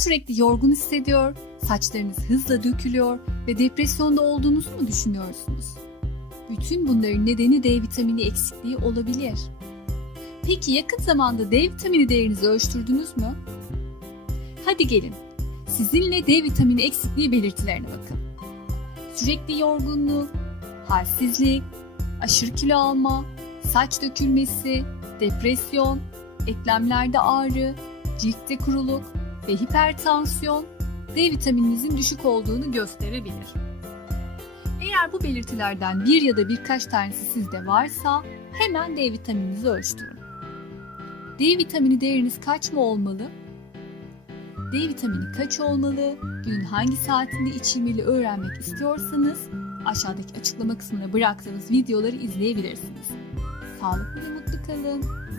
sürekli yorgun hissediyor, saçlarınız hızla dökülüyor ve depresyonda olduğunuzu mu düşünüyorsunuz? Bütün bunların nedeni D vitamini eksikliği olabilir. Peki yakın zamanda D vitamini değerinizi ölçtürdünüz mü? Hadi gelin. Sizinle D vitamini eksikliği belirtilerine bakın. Sürekli yorgunluk, halsizlik, aşırı kilo alma, saç dökülmesi, depresyon, eklemlerde ağrı, ciltte kuruluk ve hipertansiyon D vitamininizin düşük olduğunu gösterebilir. Eğer bu belirtilerden bir ya da birkaç tanesi sizde varsa hemen D vitamininizi ölçtürün. D vitamini değeriniz kaç mı olmalı? D vitamini kaç olmalı? Günün hangi saatinde içilmeli öğrenmek istiyorsanız aşağıdaki açıklama kısmına bıraktığımız videoları izleyebilirsiniz. Sağlıklı ve mutlu kalın.